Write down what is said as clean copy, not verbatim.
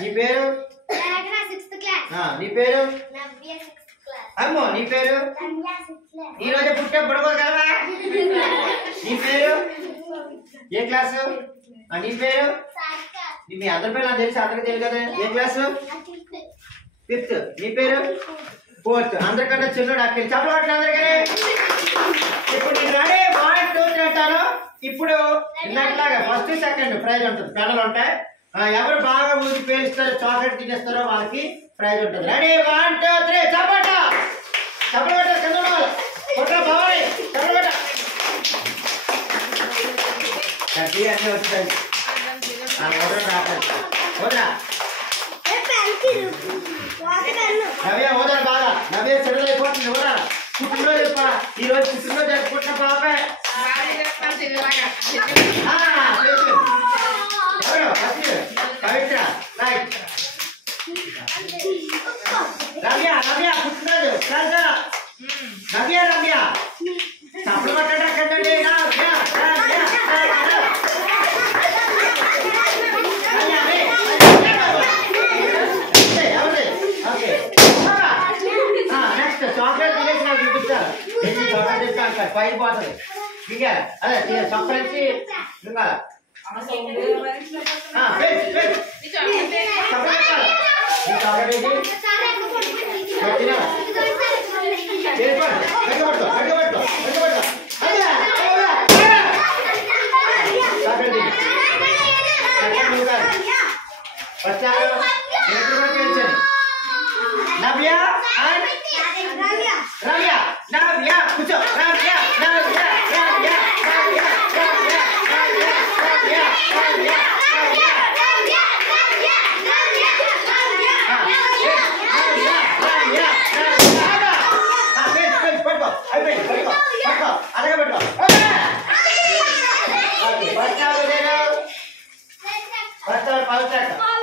నీ పేరు నీ పేరు అమ్మో నీ పేరు ఈ రోజు పుట్టే పడుకోగలవా నీ పేరు ఏ క్లాసు నీ పేరు మీ అందరి పేరు నాకు తెలిసి అందరికి తెలియదు కదా ఏ క్లాసు 5th నీ పేరు 4th అందరికంటే చిన్నోడు అక్కడి చెప్పబట్టిన అందరికీ ఇప్పుడు నేను రెడీ 1 2 3 అంటాను ఇప్పుడు ఇలాగా ఫస్ట్ సెకండ్ ప్రైజ్ ఉంటుంది పెన్నులు ఉంటాయి ఎవరు బాగా ఊది పేలుస్తారో చాక్లెట్ తినేస్తారో వాళ్ళకి ప్రైజ్ ఉంటుంది రెడీ 1 2 3 చప్పట చప్పట కింద కొట్ట బాబాయ్ చప్పట కట్టి అన్నీ వస్తాయి నవ్య ఓదరు బాగా నవ్య చెడుదైపోతుంది ఓదరా పుట్టినరోజు ఈ రోజు పుట్టినరోజు జరుపుకుంటున్న బాబాయ్ పవిత్ర రైట్ రమ్య రమ్య పుట్టినరోజు రమ్య రమ్య చప్పుడు పట్టండి నెక్స్ట్ చాక్లెట్ తినేసి నాకు చూపిస్తారు చాక్లెట్ ఇస్తాను పైకి పోతుంది ఇంకా అదే చాక్లెట్ ఇంకా నవ్య రమ్య నవ్య కూర్చో రమ్య నవ్య రమ్య రమ్య రమ్య రమ్య రమ్య పవిత్ర